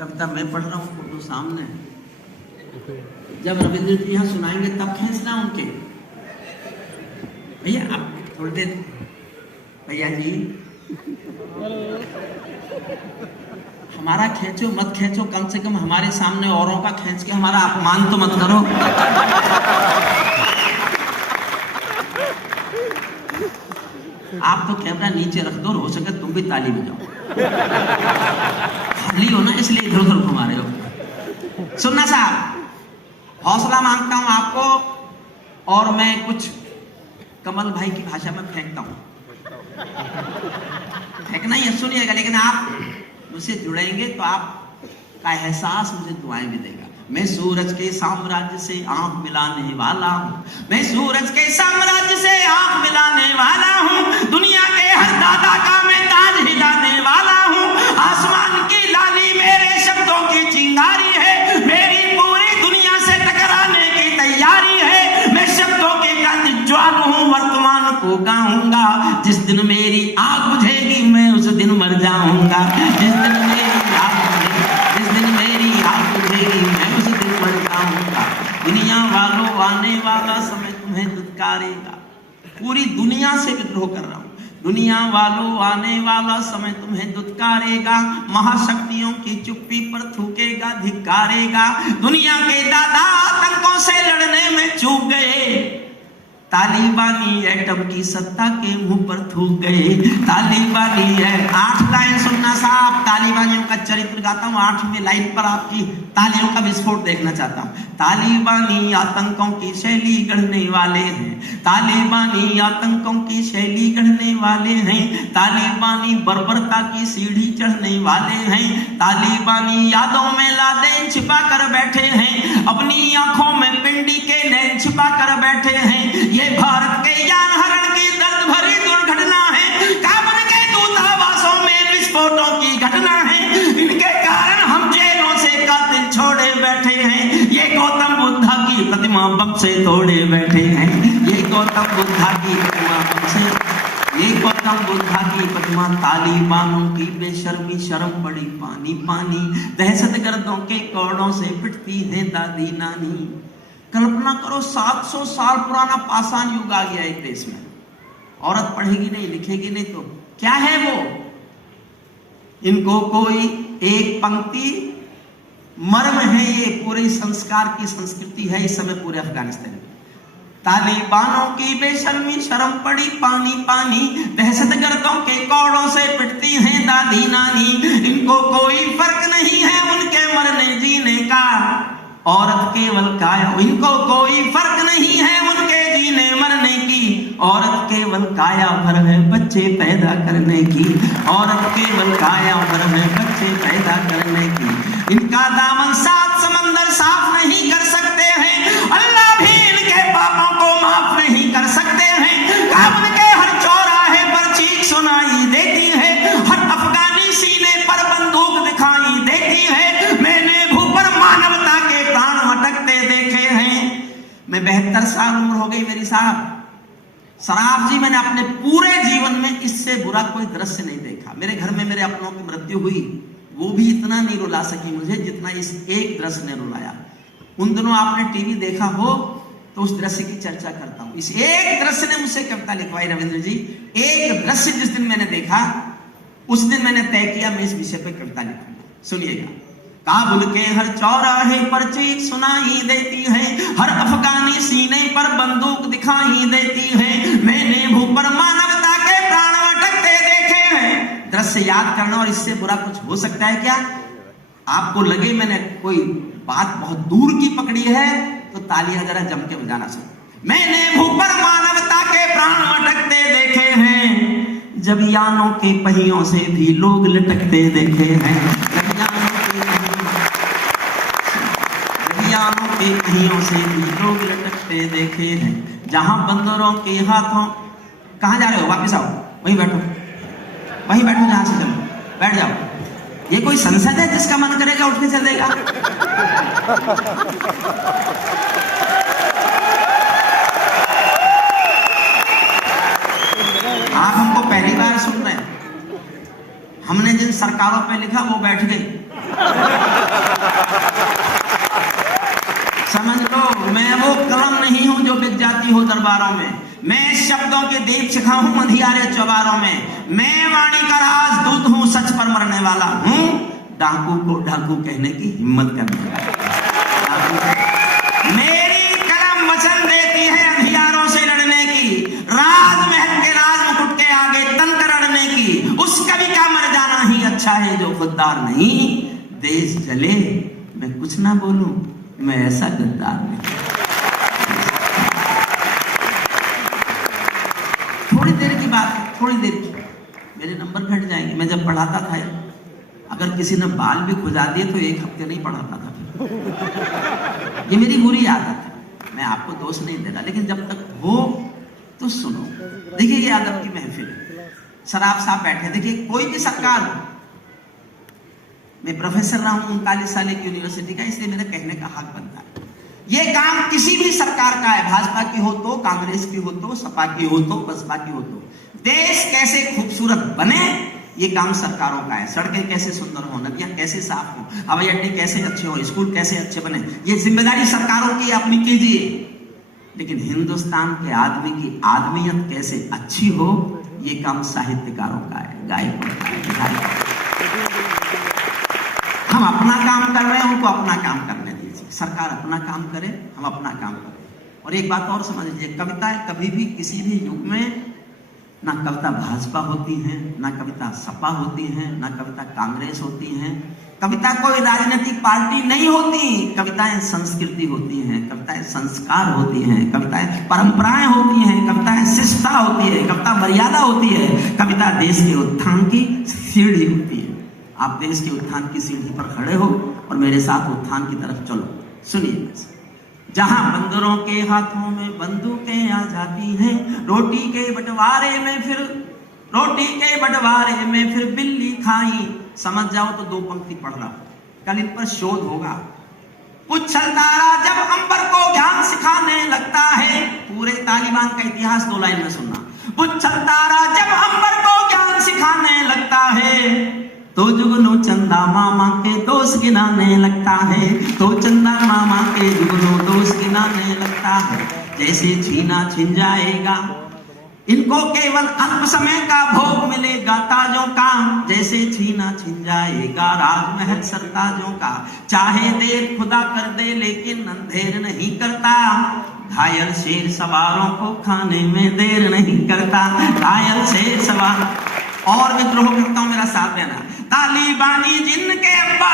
कविता मैं पढ़ रहा हूँ, फोटो सामने। जब रविंद्र जी यहाँ सुनाएंगे तब खींचना उनके। भैया आप थोड़ी देर, भैया जी हमारा खींचो मत खींचो, कम से कम हमारे सामने औरों का खींच के हमारा अपमान तो मत करो। आप तो कैमरा नीचे रख दो और हो सके तुम भी ताली बजाओ। खाली हो ना इसलिए इधर उधर घुमा रहे हो। सुनना साहब, हौसला मांगता हूं आपको और मैं कुछ कमल भाई की भाषा में फेंकता हूं। फेंकना ही सुनिएगा, लेकिन आप मुझसे जुड़ेंगे तो आपका एहसास मुझे दुआएं भी देगा। मैं सूरज के साम्राज्य से आंख मिलाने वाला हूँ, मैं सूरज के साम्राज्य से आंख मिलाने वाला हूँ, दुनिया के हर दादा का मैं ताज हिलाने वाला हूँ। आसमान की लाली मेरे शब्दों की चिंगारी है, मेरी पूरी दुनिया से टकराने की तैयारी है। मैं शब्दों के गंध ज्वाल हूँ, वर्तमान को गाऊंगा। जिस दिन मेरी आग बुझेगी मैं उस दिन मर जाऊंगा। जिस दिन मेरी आग बुझेगी, जिस दिन मेरी आग बुझेगी मैं उस दिन मर जाऊंगा। दुनिया वालों आने वाला समय तुम्हें दुत्कारेगा। पूरी दुनिया से विद्रोह कर रहा हूं। दुनिया वालों आने वाला समय तुम्हें दुत्कारेगा, महाशक्तियों की चुप्पी पर थूकेगा, धिक्कारेगा। दुनिया के दादा आतंकों से लड़ने में चूक गए, तालिबानी एटम की सत्ता के मुंह पर थूक गए। तालिबानी है 8 लाइन सुनना साहब, तालिबानियों का चरित्र गाता हूँ। 8वीं लाइन पर आपकी तालियों का विस्फोट देखना चाहता हूँ। तालिबानी आतंकों की शैली गढ़ने वाले हैं, तालिबानी आतंकों की शैली गढ़ने वाले हैं, तालिबानी बर्बरता की सीढ़ी चढ़ने वाले हैं, तालिबानी यादों में लादें छिपा कर बैठे हैं, अपनी आंखों में पिंडी के नैन छिपा कर बैठे हैं। ये भारत के यान हरण की दर्द भरी दुर्घटना है, काबुल के दूतावासों में विस्फोटों की घटना है। इनके कारण हम जेलों से कातिल छोड़े बैठे हैं। ये गौतम बुद्धा की प्रतिमा बम से तोड़े बैठे हैं। ये गौतम बुद्धा की प्रतिमा बम से, ये गौतम बुद्धा की प्रतिमा तालिबानों की बेशर्मी शर्म पड़ी पानी पानी। दहशतगर्दों के कौड़ों से पिटती है दादी नानी। कल्पना करो 700 साल पुराना पाषाण युग आ गया एक देश में। औरत पढ़ेगी नहीं लिखेगी नहीं तो क्या है वो? इनको कोई एक पंक्ति मर्म है, ये पूरे संस्कार की संस्कृति है इस समय पूरे अफगानिस्तान में। तालिबानों की बेशर्मी शर्म पड़ी पानी पानी, दहशतगर्दों के कौड़ों से पिटती हैं दादी नानी। इनको कोई फर्क नहीं है उनके मरने जीने का, औरत केवल काया। इनको कोई फर्क नहीं है उनके जीने मरने की, औरत केवल काया भर है बच्चे पैदा करने की, औरत केवल काया भर है बच्चे पैदा करने की। इनका दामन 7 समंदर साफ नहीं कर सकते हैं, अल्लाह भी इनके पापों को माफ नहीं कर सकते हैं। काबुल के हर चौराहे पर चीख सुनाई देती है, हर अफगानी सीने पर बंदूक दिखाई देती है। मैंने भूपर मानवता के प्राण अटकते देखे हैं। मैं 72 साल उम्र हो गई मेरी साहब। सराफ जी, मैंने अपने पूरे जीवन में इससे बुरा कोई दृश्य नहीं देखा। मेरे घर में मेरे अपनों की मृत्यु हुई, वो भी इतना नहीं रुला सकी मुझे जितना इस एक दृश्य ने रुलाया। उन दिनों आपने टीवी देखा हो तो उस दृश्य की चर्चा करता हूं। इस एक दृश्य ने मुझसे कविता लिखवाई रविंद्र जी। एक दृश्य जिस दिन मैंने देखा उस दिन मैंने तय किया मैं इस विषय पर कविता लिखूंगा। सुनिएगा। काबुल के हर चौराहे पर चीख सुनाई देती है, हर अफगानी सीने पर बंदूक दिखाई देती है। मैंने भूपर मानवता के प्राण अटकते देखे हैं। दृश्य याद करना और इससे बुरा कुछ हो सकता है क्या? आपको लगे मैंने कोई बात बहुत दूर की पकड़ी है तो तालियां जरा जम के बजाना सुनो। मैंने भूपर मानवता के प्राण अटकते देखे हैं, जब यानों के पहियों से भी लोग लटकते देखे हैं। के पहियों से भी लोग लटकते देखे हैं। जहां बंदरों के हाथों, कहां जा रहे हो? वापस आओ, वहीं बैठो, वहीं बैठो जहां से चलो, बैठ जाओ। ये कोई संसद है जिसका मन करेगा उठ के चलेगा? आप हमको पहली बार सुन रहे हैं। हमने जिन सरकारों पे लिखा वो बैठ गई। दरबारों में, मैं शब्दों के दीप शिखा हूं अंधियारे चौबारों में, मैं वाणी का राजदूत हूं, सच पर मरने वाला हूं, डाकू को डाकू कहने की हिम्मत करने वाला। मेरी कलम वचन देती है अंधियारों से लड़ने की, राजमहल के राज मुकुट के आगे तन करड़ने की। उस कवि का मर जाना ही अच्छा है जो खुददार नहीं। देश जले मैं कुछ ना बोलूं, मैं ऐसा गद्दार नहीं। थोड़ी देर की बात है, थोड़ी देर की, मेरे नंबर घट जाएंगे। मैं जब पढ़ाता था, अगर किसी ने बाल भी खुजा दिए तो 1 हफ्ते नहीं पढ़ाता था। ये मेरी बुरी आदत है, मैं आपको दोष नहीं दे रहा, लेकिन जब तक हो तो सुनो। देखिए ये अदब की महफिल है, शराब साहब बैठे, देखिए कोई भी सरकार हो, मैं प्रोफेसर रहा हूं 39 साल की यूनिवर्सिटी का, इसलिए मेरा कहने का हक बनता है। ये काम किसी भी सरकार का है, भाजपा की हो तो, कांग्रेस की हो तो, सपा की हो तो, बसपा की हो तो। देश कैसे खूबसूरत बने ये काम सरकारों का है। सड़कें कैसे सुंदर हो, नदियां कैसे साफ हो, हवाई अड्डे कैसे अच्छे हो, स्कूल कैसे अच्छे बने, ये जिम्मेदारी सरकारों की अपनी कीजिए। लेकिन हिंदुस्तान के आदमी की आदमियत कैसे अच्छी हो, ये काम साहित्यकारों का है, गायकों का है। हम अपना काम कर रहे हैं, उनको अपना काम करने दीजिए। सरकार अपना काम करे, हम अपना काम करें। और एक बात और समझ लीजिए, कविताएं कभी भी किसी भी युग में, ना कविता भाजपा होती है, ना कविता सपा होती है, ना कविता कांग्रेस होती है। कविता कोई राजनीतिक पार्टी नहीं होती। कविताएं संस्कृति होती हैं, कविताएं संस्कार होती हैं, कविताएं परंपराएं होती हैं, कविताएं शिष्टता होती है, कविता मर्यादा होती है, कविता देश के उत्थान की सीढ़ी होती है। आप देश के उत्थान की सीढ़ी पर खड़े हो और मेरे साथ उत्थान की तरफ चलो। सुनिए, जहां बंदरों के हाथों में बंदूकें आ जाती हैं, रोटी के बंटवारे में फिर बिल्ली खाई। समझ जाओ तो 2 पंक्ति पढ़ रहा हूं, कल इन पर शोध होगा। पुच्छल तारा जब अंबर को ज्ञान सिखाने लगता है, पूरे तालिबान का इतिहास 2 लाइन में सुनना। पुच्छल तारा जब अंबर को ज्ञान सिखाने लगता है, तो जुगनू चंदा मामा के दोस्त गिनाने लगता है, तो चंदा मामा के जुगनू दोस्त गिनाने लगता है। जैसे छीना छिन जाएगा इनको केवल अल्प समय का भोग मिलेगा ताजों का, जैसे छीना छिन जाएगा राजमहल सरताजों का। चाहे देर खुदा कर दे लेकिन अंधेर नहीं करता, घायल शेर सवारों को खाने में देर नहीं करता। घायल शेर सवार और विद्रोह करता हूं, मेरा साथ देना। तालिबानी जिनके अब्बा